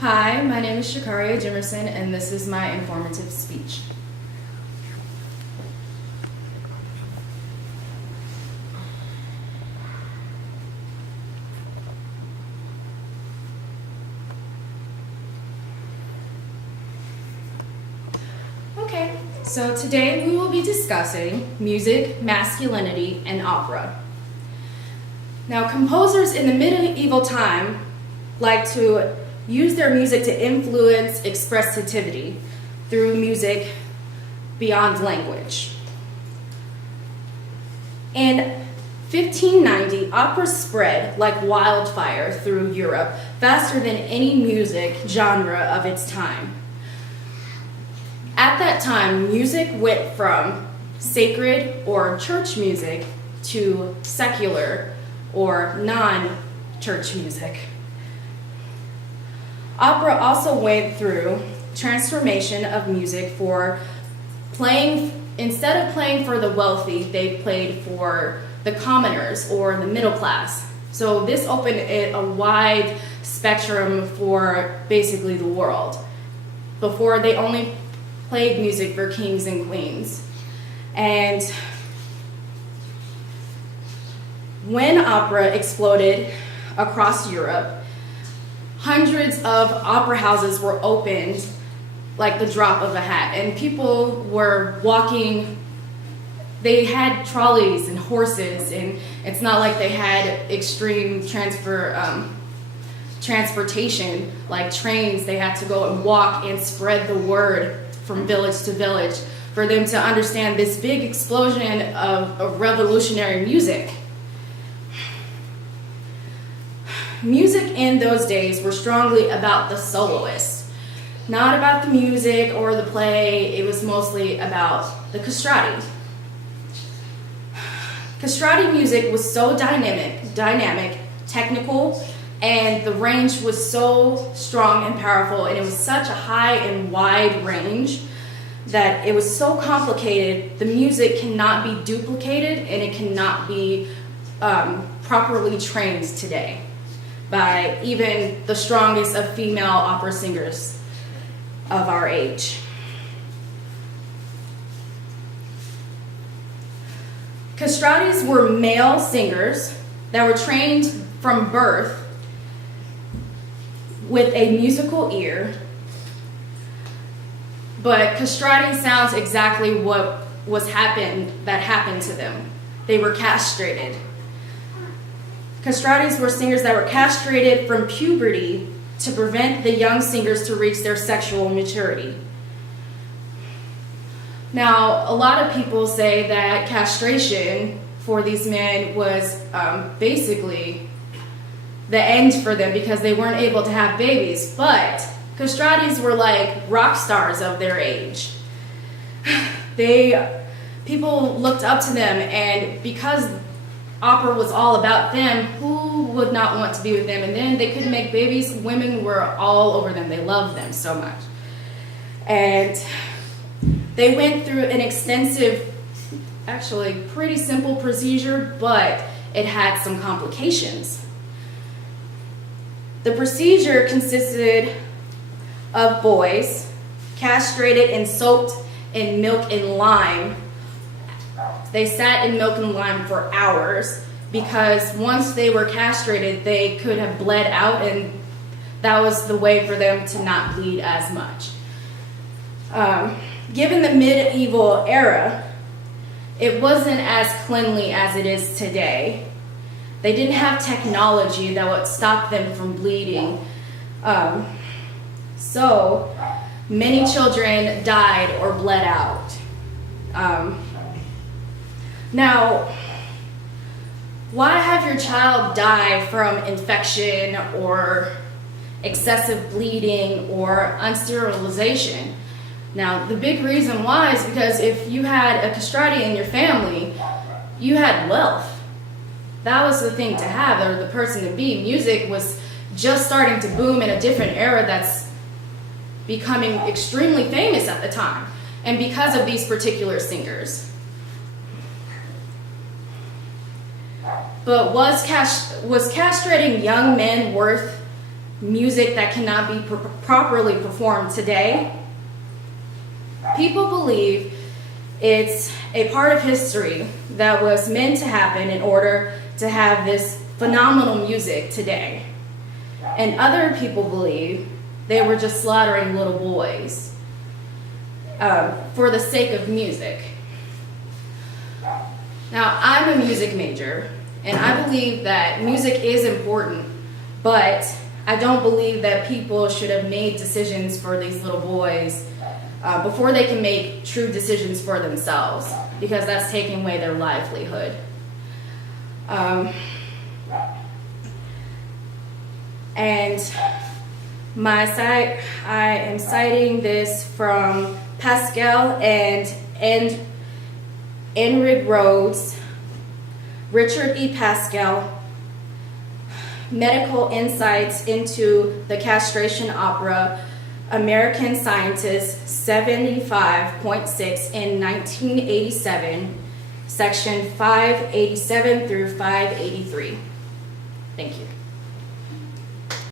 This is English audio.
Hi, my name is Shakaria Jimerson, and this is my informative speech. Okay, so today we will be discussing music, masculinity, and opera. Now, composers in the medieval time like to use their music to influence expressivity through music beyond language. In 1590, opera spread like wildfire through Europe faster than any music genre of its time. At that time, music went from sacred or church music to secular or non-church music. Opera also went through transformation of music for playing, instead of playing for the wealthy, they played for the commoners or the middle class. So this opened it a wide spectrum for basically the world. Before, they only played music for kings and queens. And when opera exploded across Europe, hundreds of opera houses were opened like the drop of a hat, and people were walking. They had trolleys and horses, and it's not like they had extreme transportation like trains. They had to go and walk and spread the word from village to village for them to understand this big explosion of revolutionary music. Music in those days were strongly about the soloist, not about the music or the play. It was mostly about the castrati. Castrati music was so dynamic, technical, and the range was so strong and powerful, and it was such a high and wide range that it was so complicated. The music cannot be duplicated, and it cannot be properly trained today by even the strongest of female opera singers of our age. Castratis were male singers that were trained from birth with a musical ear, but castrati sounds exactly what happened to them. They were castrated. Castratis were singers that were castrated from puberty to prevent the young singers to reach their sexual maturity. Now, a lot of people say that castration for these men was basically the end for them because they weren't able to have babies, but castratis were like rock stars of their age. People looked up to them, and because opera was all about them, who would not want to be with them? And then they couldn't make babies. Women were all over them. They loved them so much. And they went through an extensive, actually pretty simple procedure, but it had some complications. The procedure consisted of boys castrated and soaked in milk and lime. They sat in milk and lime for hours because once they were castrated, they could have bled out, and that was the way for them to not bleed as much. Given the medieval era, it wasn't as cleanly as it is today. They didn't have technology that would stop them from bleeding. So many children died or bled out. Now, why have your child die from infection or excessive bleeding or unsterilization? Now, the big reason why is because if you had a castrati in your family, you had wealth. That was the thing to have, or the person to be. Music was just starting to boom in a different era that's becoming extremely famous at the time, and because of these particular singers. But was castrating young men worth music that cannot be properly performed today. People believe it's a part of history that was meant to happen in order to have this phenomenal music today. And other people believe they were just slaughtering little boys for the sake of music. Now, I'm a music major, and I believe that music is important, but I don't believe that people should have made decisions for these little boys before they can make true decisions for themselves, because that's taking away their livelihood. And I am citing this from Pascal and Enrid Rhodes, Richard E. Pascal, Medical Insights into the Castration Opera, American Scientist 75.6 in 1987, section 587 through 583. Thank you.